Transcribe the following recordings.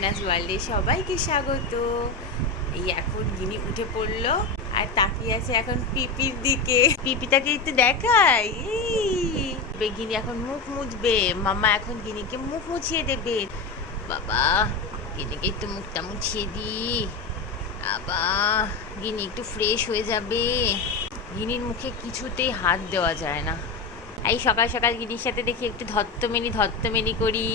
সোনাস ওয়ার্ল্ডে সবাইকে স্বাগত। এই এখন গিনি উঠে পড়লো আর তাকিয়ে আছে এখন পিপির দিকে। পিপিটাকে একটু দেখাই। গিনি এখন মুখ মুছবে, মামা এখন গিনিকে মুখ মুছিয়ে দেবে। বাবা, গিনিকে একটু মুখটা মুছিয়ে দি। বাবা, গিনি একটু ফ্রেশ হয়ে যাবে। গিনির মুখে কিছুতেই হাত দেওয়া যায় না। এই সকাল সকাল গিনির সাথে দেখি একটু ধত্তমেনি করি।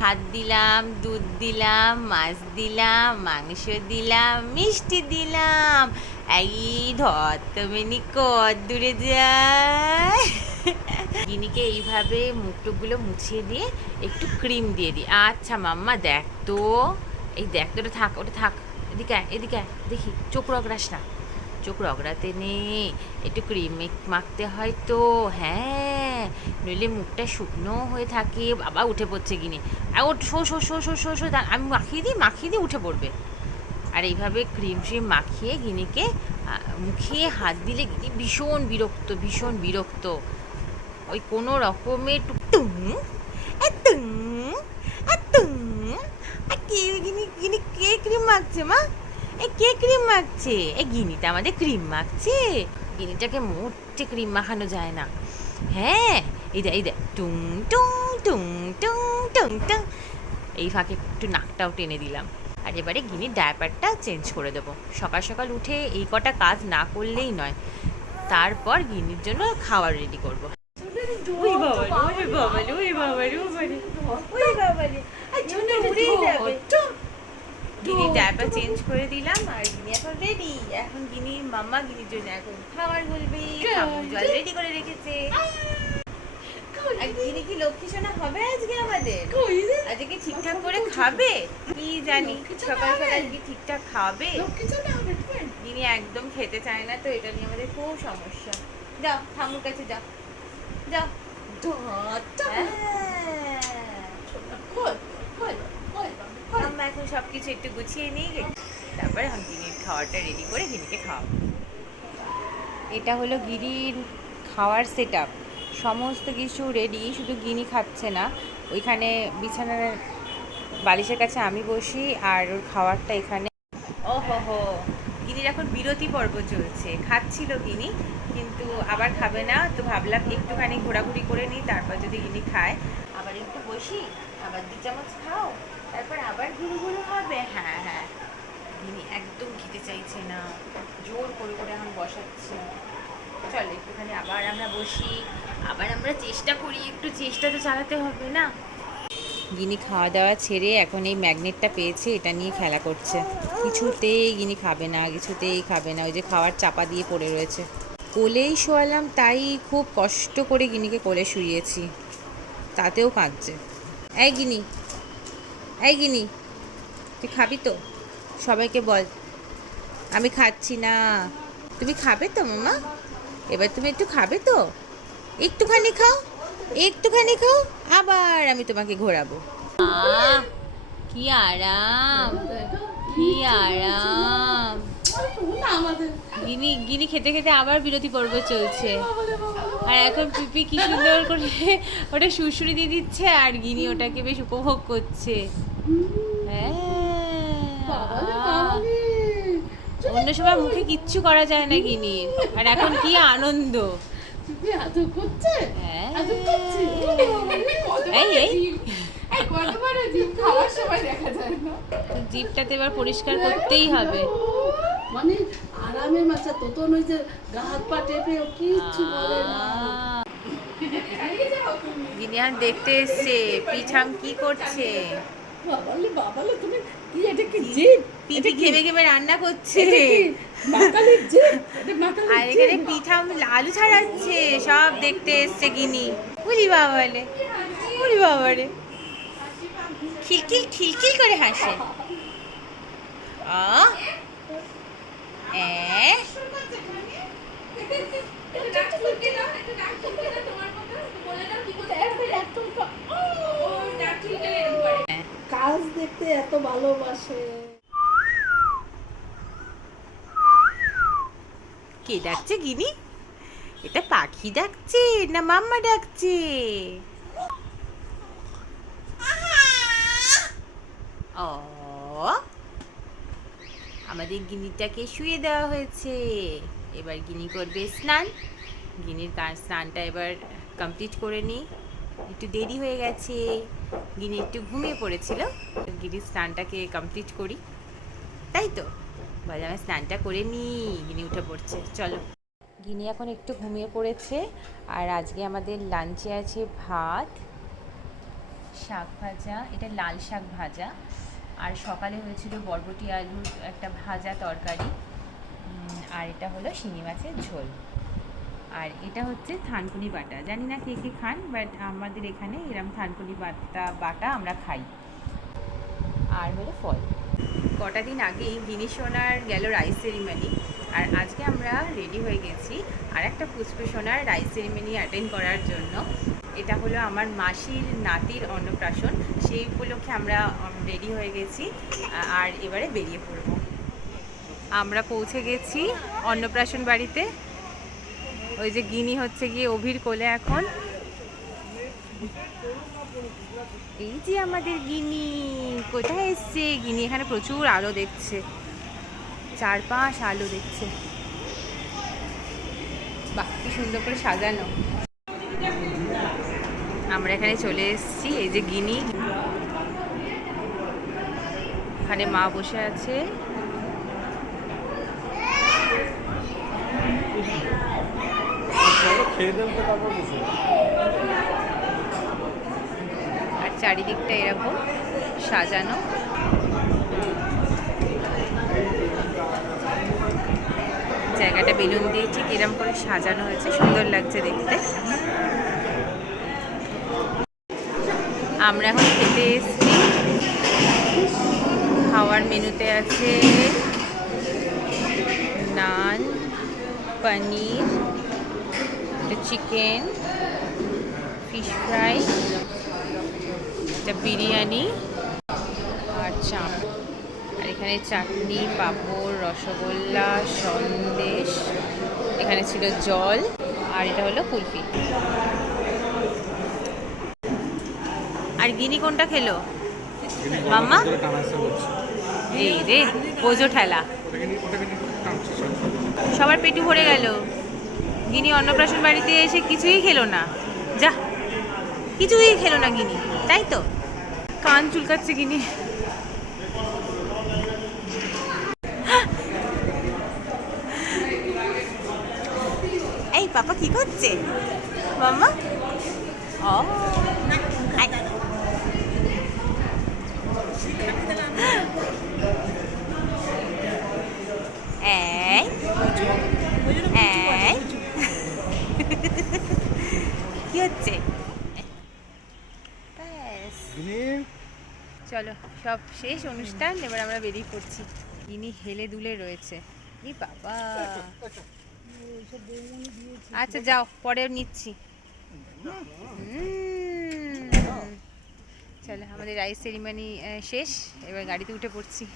ভাত দিলাম, দুধ দিলাম, মাছ দিলাম, মাংস দিলাম, মিষ্টি দিলাম। এই ধত্তমেনি কত দূরে যায়। গিনিকে এইভাবে মুখ টুকগুলো মুছিয়ে দিয়ে একটু ক্রিম দিয়ে দিই। আচ্ছা মাম্মা দেখ তো, এই দেখ তো, ওটা থাক, এদিকে এদিকে দেখি, চোখ রগড়াস না, চোখ রগড়াতে নে, একটু ক্রিম মাখতে হয় তো। হ্যাঁ, নইলে মুখটা শুকনো হয়ে থাকে। বাবা উঠে পড়ছে গিনি, আর ও শো শো শো শো শো শো, আমি মাখিয়ে দিই উঠে পড়বে। আর এইভাবে ক্রিম মাখিয়ে গিনিকে মুখে হাত দিলে গিনি ভীষণ বিরক্ত। ওই কোনো রকমের গিনি কে ক্রিম মাখছে মা? এই কে ক্রিম মাখছে? এই গিনিটা আমাদের ক্রিম মাখছে। গিনিটাকে মোটে ক্রিম মাখানো যায় না। হ্যাঁ, এই দেখ টুং টুং টুং টুং টুং টুং। এই ফাঁকে একটু নাকটাও টেনে দিলাম। আর এবারে গিনির ডায়াপারটা চেঞ্জ করে দেবো। সকাল সকাল উঠে এই কটা কাজ না করলেই নয়। তারপর গিনির জন্য খাবার রেডি করবো। গিনি ডায়াপার চেঞ্জ করে দিলাম আর গিনি এখন রেডি। এখন গিনির মাম্মা গিনির জন্য এখন খাবার বলবে, জল রেডি করে রেখেছে। আর গিনি কি লক্ষ্মী সোনা হবে আজকে আমাদের? আজকে ঠিকঠাক করে খাবে কি জানি, সকাল সকাল কি ঠিকঠাক খাবে? গিনি একদম খেতে চায় না, তো এটা নিয়ে আমাদের খুব সমস্যা। যাও ঠাম্মুর কাছে যাও, যাও। আমরা এখন সবকিছু একটু গুছিয়ে নিই, তারপরে এখন গিনির খাওয়াটা রেডি করে গিনিকে খাওয়াবো। এটা হলো গিনির খাওয়ার সেট আপ। সমস্ত কিছু রেডি, শুধু গিনি খাচ্ছে না। ওইখানে বিছানার বালিশের কাছে আমি বসি আর ওর খাওয়ারটা এখানে। ও হো, গিনির এখন বিরতি পর্ব চলছে। খাচ্ছিল গিনি, কিন্তু আবার খাবে না, তো ভাবলাম একটুখানি ঘোরাঘুরি করে নিই, তারপর যদি গিনি খায় আবার একটু বসি, আবার 2 চামচ খাও, তারপর আবার ঘুরু হবে। হ্যাঁ, গিনি একদম খেতে চাইছে না, জোর করে এখন বসাচ্ছে। চল একটুখানি আবার আমরা বসি, আবার আমরা চেষ্টা করি, একটু চেষ্টা তো চালাতে হবে না। গিনি খাওয়া দাওয়া ছেড়ে এখন এই ম্যাগনেটটা পেয়েছে, এটা নিয়ে খেলা করছে। কিছুতেই গিনি খাবে না, ওই যে খাওয়ার চাপা দিয়ে পড়ে রয়েছে। কোলেই শোয়ালাম, তাই খুব কষ্ট করে গিনিকে কোলে শুইয়েছি, তাতেও কাঁদছে। এই গিনি তুই খাবি তো? সবাইকে বল আমি খাচ্ছি না। তুমি খাবে তো মামা? এবার তুমি একটু খাবে তো? একটুখানি খাও, আবার আমি তোমাকে ঘোরাবো। কি আরাম। গিনি খেতে খেতে আবার বিরতি পর্ব চলছে। আর এখন পিপি কি সুন্দর করে ওটা সুড়সুড়ি দিয়ে দিচ্ছে, আর গিনি ওটাকে বেশ উপভোগ করছে। হ্যাঁ, অন্য সময় মুখে কিচ্ছু করা যায় না গিনির, আর এখন কি আনন্দ। জিভটাতে এবার পরিষ্কার করতেই হবে। মানে আরামের মাথা তো নই যে গা হাত পা টেপে কিচ্ছু বলে না। গিনিয়ান দেখতে এসছে পিঠাম কি করছে। বাবালে তুমি কি, এটা কি জিভ? পিপি ঘেমে রান্না করছে। মাকালির জিভ, এটা মাকালির জিভ। আর এখানে পিঠাম আলু ছাড়াচ্ছে, সব দেখতে এসছে গিনি। উরি বাবারে খিলখিল করে হাসে। কাজ দেখতে এত ভালোবাসে। কে ডাকছে গিনি? এটা পাখি ডাকছে না মাম্মা ডাকছে? ও, আমাদের গিনিটাকে শুয়ে দেওয়া হয়েছে। এবার গিনি করবে স্নান। গিনির স্নানটা এবার কমপ্লিট করে নিই, একটু দেরি হয়ে গেছে। গিনি একটু ঘুমিয়ে পড়েছিল, গিনির স্নানটাকে কমপ্লিট করি, তাই তো বলে আমি স্নানটা করে নিই। গিনি উঠে পড়ছে, চলো। গিনি এখন একটু ঘুমিয়ে পড়েছে। আর আজকে আমাদের লাঞ্চে আছে ভাত, শাক ভাজা, এটা লাল শাক ভাজা, আর সকালে হয়েছিল বরবটি আলুর একটা ভাজা তরকারি, আর এটা হলো শিঙি মাছের ঝোল। আর এটা হচ্ছে থানকুনি বাটা, জানি না কে কে খান, বাট আমাদের এখানে এরম থানকুনি বাটা আমরা খাই। আর হলো ফল। কটা দিন আগেই গিনি সোনার গেল রাইস সেরিমনি, আর আজকে আমরা রেডি হয়ে গেছি আর একটা পুষ্পে সোনার রাইস সেরিমনি অ্যাটেন্ড করার জন্য। এটা হলো আমার মাসির নাতির অন্নপ্রাশন, সেই উপলক্ষে আমরা রেডি হয়ে গেছি আর এবারে বেরিয়ে পড়ব। আমরা পৌঁছে গেছি অন্নপ্রাশন বাড়িতে। ওই যে গিনি হচ্ছে গিয়ে অভির কোলে এখন। এই যে আমাদের গিনি কোথায় এসছে। গিনি এখানে প্রচুর আলো দেখছে, চারপাশ আলো দেখছে। বাহ, কি সুন্দর করে সাজানো। আমরা এখানে চলে এসেছি। এই যে গিনি, এখানে মা বসে আছে। আর চারিদিকটা এরকম সাজানো। জায়গাটা বেলুন দিয়ে ঠিক এরকম করে সাজানো হয়েছে, সুন্দর লাগছে দেখতে। আমরা এখন খেতে এসেছি। খাওয়ার মেনুতে আছে নান, পনির, চিকেন, ফিশ ফ্রাই, একটা বিরিয়ানি আর চাপ। আর এখানে চাটনি, পাঁপড়, রসগোল্লা, সন্দেশ, এখানে ছিল জল, আর এটা হলো কুলফি। আর গিনি কোনটা খেলো মাম্মা? এই রে বোঝো ঠেলা, সবার পেটু ভরে গেল। গিনি অন্নপ্রাশন বাড়িতে এসে কিছুই খেলো না, যা কিছুই খেলো না গিনি, তাই তো? কান চুলকাচ্ছে গিনি। এই পাপা কি করছে মাম্মা? ও এই এই কি হচ্ছে? ব্যাস, চলো সব শেষ অনুষ্ঠান, এবার আমরা বেরিয়ে পড়ছি। গিনি হেলে দুলে রয়েছে। ই বাবা, আচ্ছা যাও, পরে নিচ্ছি। চলো, আমাদের রাইস সেরিমনি শেষ, এবার গাড়িতে উঠে পড়ছি।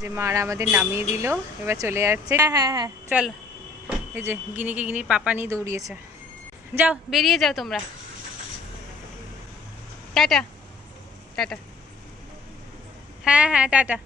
যে মারা আমাদের নামিয়ে দিল, এবার চলে যাচ্ছে। হ্যাঁ হ্যাঁ হ্যাঁ চলো। এই যে গিনিকে গিনির পাপা নিয়ে দৌড়িয়েছে। যাও, বেরিয়ে যাও তোমরা। Tata tata. হ্যাঁ হ্যাঁ টাটা।